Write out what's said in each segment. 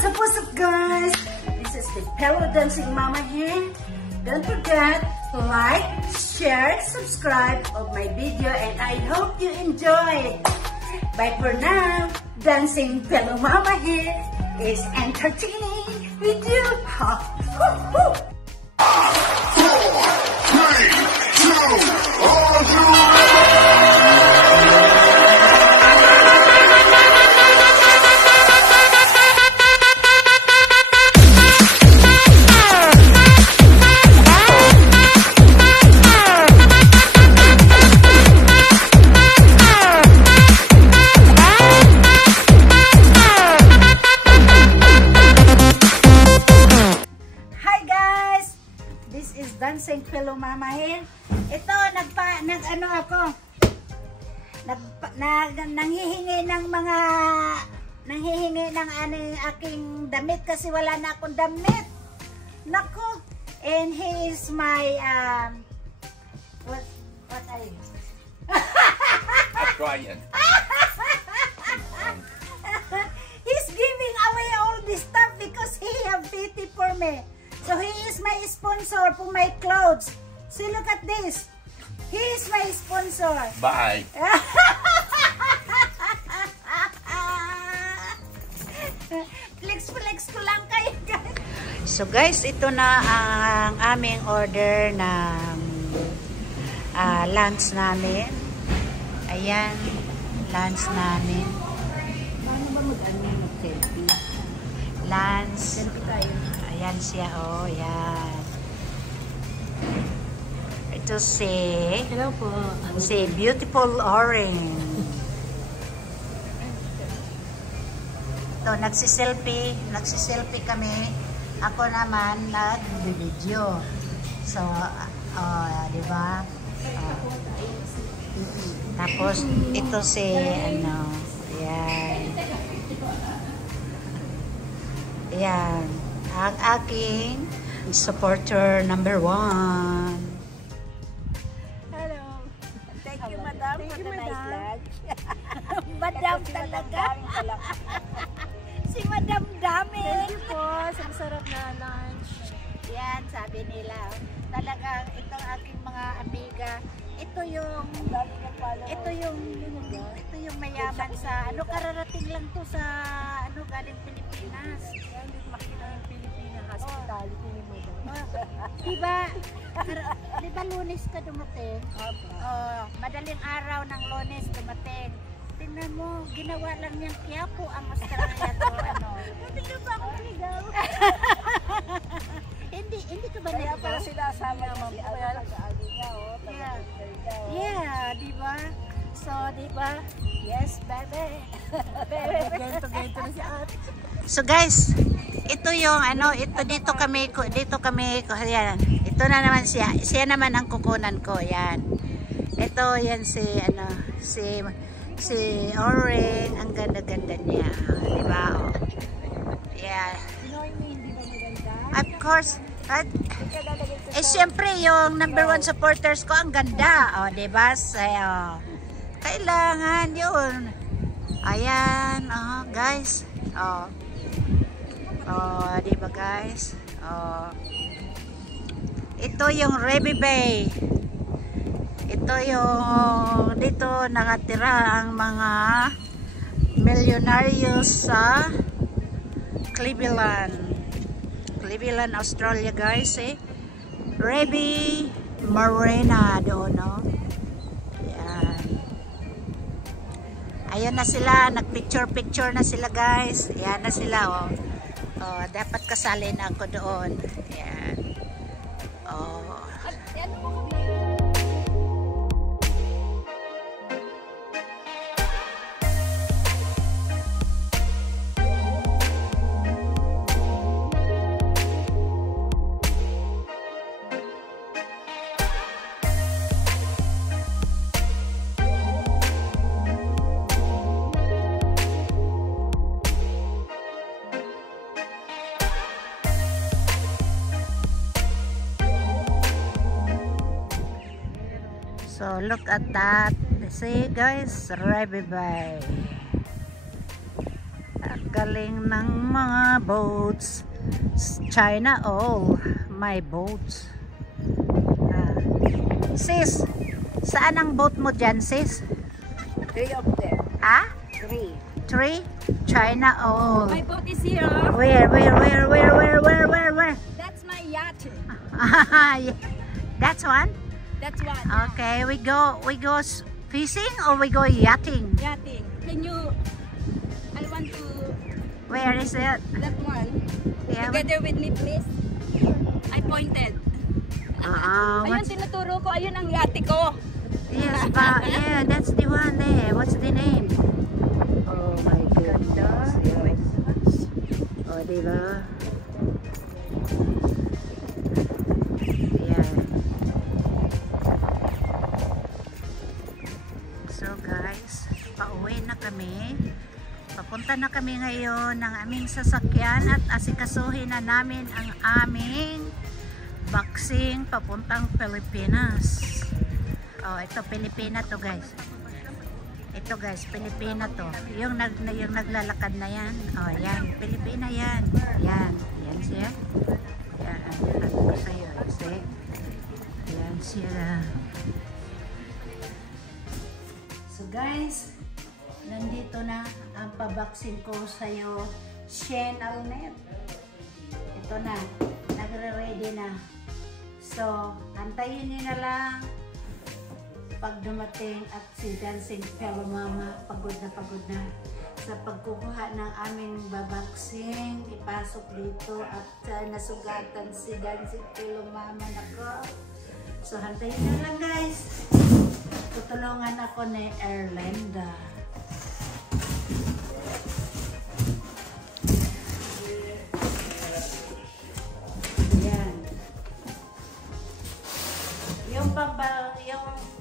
What's up guys? This is the Pillow Dancing Mama here. Don't forget to like, share, subscribe of my video and I hope you enjoy. Bye for now. Dancing Pillow Mama here is entertaining with you. Ha! Woo! 4, 3, 2, 1. Dancing Pillow Mama here. Ito, nanghihingi ng aking damit kasi wala na akong damit. Nako. And he is my, what are you? A client. He's giving away all this stuff because he have pity for me. So he is my sponsor for my clothes. See, look at this. He is my sponsor. Bye. Flex ko lang kayo guys. So guys, ito na ang aming order ng lunch namin. Ayan, lunch namin. Paano ba mag-selfie? Lunch. Selfie tayo. Ayan siya, oh, yan. Ito si... Hello po. Si Beautiful Orange. Ito, nagsiselfie kami. Ako naman, nag-video. So, di ba? Tapos, ito si, yan. Yan. Ang aking supporter number 1. Hello. Thank you, madam, for the nice lunch. Madam talaga. Si Madam Dami. Thank you po sa masarap na lunch. Yan, sabi nila. Talagang itong aking mga amiga, ito yung mayaman sa kararating lang to sa galing Pilipinas. Makita yung Pilipinas hospitality ni Madam. Diba Lunes ka dumating? Madaling araw ng Lunes dumating. Tingnan mo, ginawa lang niyang Quiapo ang Australia to. Hindi ka ba akong ligaw? Hindi ka ba Kaya naligaw? pala sinasama naman po. Kaya lang Yeah, diba? So, diba? Yes, baby. Gento na si ate. So guys, ito yung dito kami, yan. Ito na naman siya. Siya naman ang kukunan ko, yan. Ito yan si Orange, ang ganda-ganda niya, di ba? Oh. Yeah. Hindi ba maganda? Of course. Siyempre yung number 1 supporters ko ang ganda, oh, di ba? Kailangan yun. Ayan, guys. Di ba guys? Ito yung Reby Bay. Ito yung dito nakatira ang mga milyonaryo sa Cleveland, Australia guys, Reby Marina doon, no? Yan. Ayun na sila, nagpicture na sila guys. Yan na sila, dapat kasali na ako doon. Yan. So look at that. See guys, Reby Bay. galing ng mga boats. China all my boats. Sis, saan ang boat mo dyan, sis? 3 of them. Ha? 3. 3? China all. My boat is here. Where? That's my yacht. That's one? That's one. Okay, we go fishing or we go yachting? Yachting. Can you... I want to... Where is it? That one. Yeah, Together with me, please. I pointed. Ayun, tinuturo ko. Ayun ang yate ko. Yes, but yeah, that's the one there. What's the name? Oh my goodness. Yeah. Oh, diba? Yeah. So guys, pauwi na kami. Papunta na kami ngayon ng aming sasakyan at asikasuhin na namin ang aming boxing papuntang Pilipinas. Oh, ito Pilipina to guys. Ito guys, Pilipina to. Yung naglalakad na yan. Oh, yan, Pilipina yan. Yan, yan siya. Yan, ano ko sa'yo, see? Yan siya. So guys, nandito na ang paboxing ko sa'yo, Shane Alnet. Ito na, nagre-ready na. So, antayin niyo na lang pag dumating at si Dancing Pero Mama pagod na sa pagkukuha ng aming baboxing. Ipasok dito at nasugatan si Dancing Pero Mama nako. So, antayin na lang guys. Tutulungan ako ni Erlinda. Yung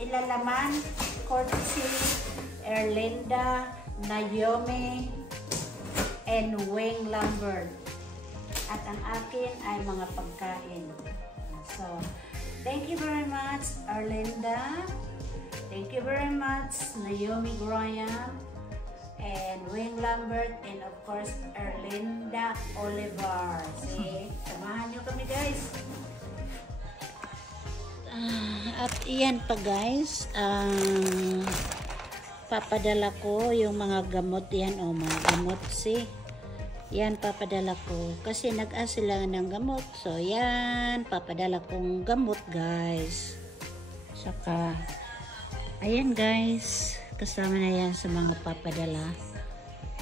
ilalaman, courtesy Erlinda, Naomi, and Wing Lambert. At ang akin ay mga pagkain. So, thank you very much, Erlinda. Thank you very much, Naomi Graham, and Wing Lambert, and of course, Erlinda Oliver. See, samahan nyo kami guys. At iyan pa guys, papadala ko yung mga gamot yan, o mga gamot, see, yan papadala ko kasi nag-ask sila ng gamot, so yan papadala kong gamot guys. Saka ayan guys, kasama na yan sa mga papadala.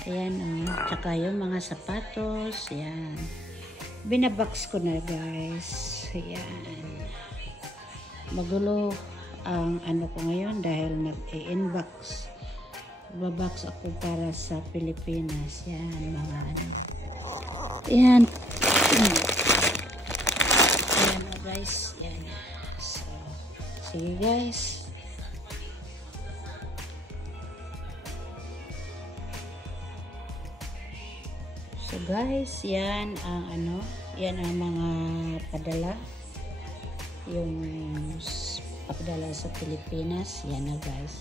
Ayan saka yung mga sapatos, yan binabox ko na guys. Ayan, magulo ang ano ko ngayon dahil nag-inbox. Babox ako para sa Pilipinas. Yan, mga ano. Yan. Yan guys. Yan. So, sige guys. So guys, yan ang ano. Yan ang mga padala. Yung papadala sa Pilipinas, yan na guys.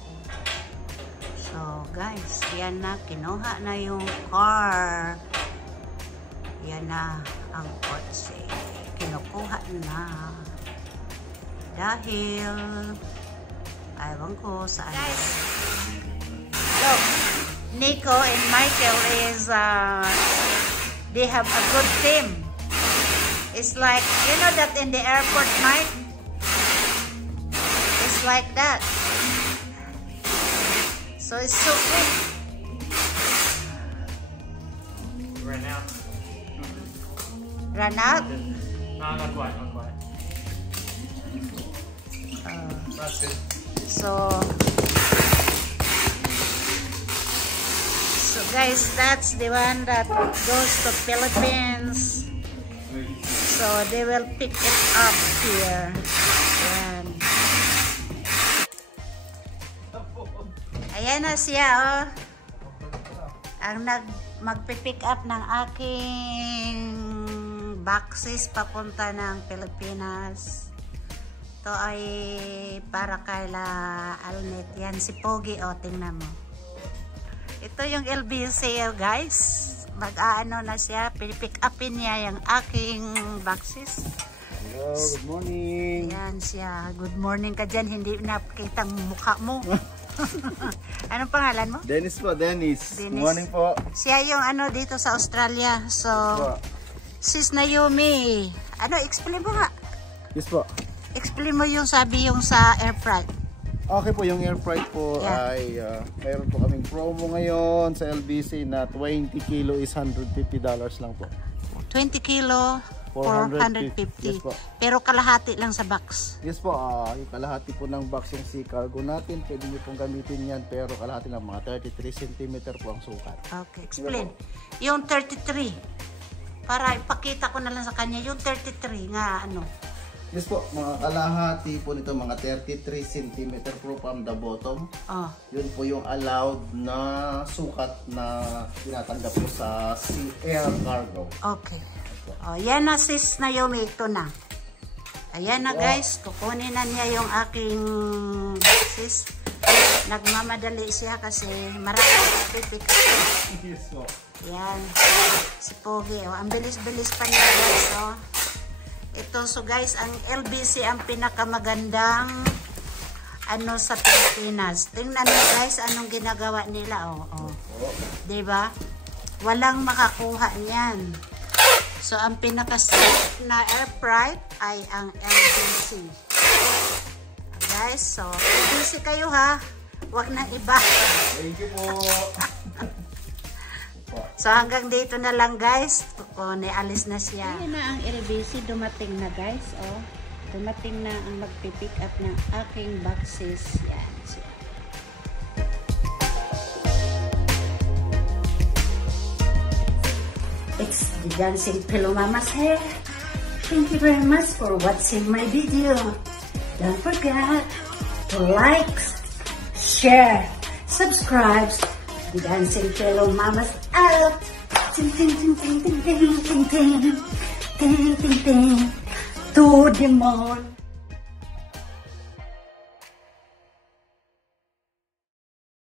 So guys, yan na, kinuha na yung car. Yan na ang kotse, kinukuha na dahil ayaw ko saan. Guys, look, Nico and Michael is they have a good team. It's like, you know that in the airport, Mike? It's like that. So it's so quick. Ran out. Run out? No, not quite, not quite. That's it. So guys, that's the one that goes to Philippines. So they will pick it up here. Ayan. Ayan na siya, oh. Ang magpipick up ng aking boxes papunta ng Pilipinas. Ito ay para kayla Alnet. Yan si Pogi, oh, tingnan mo. Ito yung LBC sale, guys. mag-aano na siya, pick upin niya yung aking boxes. Hello, good morning. Yan siya. Good morning ka dyan, hindi nakitang mukha mo. Anong pangalan mo? Dennis po, Dennis. Good morning po. Siya yung ano dito sa Australia. So, Sis Naomi, ano, explain mo nga. Yes po. Explain mo yung sabi yung sa air fry. Okay po, yung air fry po ay mayroon po kaming promo ngayon sa LBC na 20 kilo is $150 lang po. 20 kilo, 450. Yes po. Pero kalahati lang sa box. Yes po, yung kalahati po ng box yung sea cargo natin. Pwede nyo pong gamitin yan, pero kalahati lang, mga 33 cm po ang sukat. Okay, explain. Yung 33, para ipakita ko na lang sa kanya, yung 33 nga ano. Yes po, mga kalahati po nito, mga 33 cm po from the bottom. Yun po yung allowed na sukat na tinatanggap po sa sea air cargo. Okay. Yan na sis Naomi, ito na. Ayan na guys, kukunin na niya yung aking sis. Nagmamadali siya kasi marami pipick up. Yes po. Yan, si Pogi. Ang bilis-bilis pa niya guys. Ito, so guys, ang LBC ang pinakamagandang ano sa Pilipinas. Tingnan niyo guys, anong ginagawa nila. Diba? Walang makakuha niyan. So, ang pinaka-safe na air fry ay ang LBC. Guys, so, LBC kayo ha. Huwag na iba. Thank you po. So, hanggang dito na lang guys. Alis na siya. Ayan na ang LBC. Dumating na guys. Dumating na ang magpipick up ng aking boxes. Yan siya. It's the Dancing Pillow Mama's hair. Thank you very much for watching my video. Don't forget to like, share, subscribe. The Dancing Pillow Mama's out. Ting ting ting ting ting ting ting ting ting ting ting to the moon.